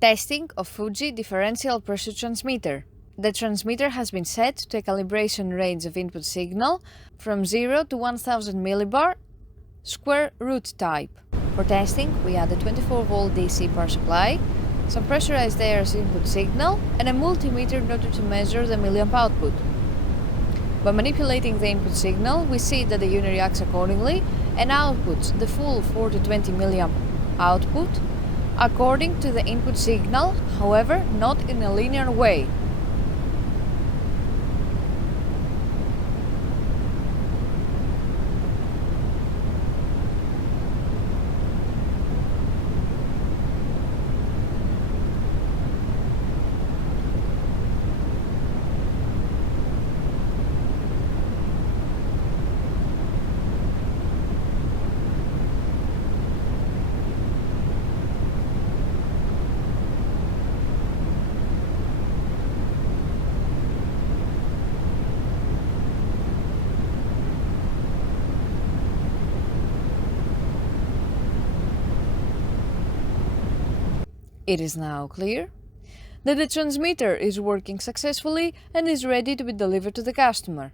Testing of Fuji Differential Pressure Transmitter. The transmitter has been set to a calibration range of input signal from 0 to 1000 millibar square root type. For testing, we add a 24-volt DC power supply, some pressurized air as input signal, and a multimeter in order to measure the milliamp output. By manipulating the input signal, we see that the unit reacts accordingly and outputs the full 4 to 20 milliamp output according to the input signal, however, not in a linear way. It is now clear that the transmitter is working successfully and is ready to be delivered to the customer.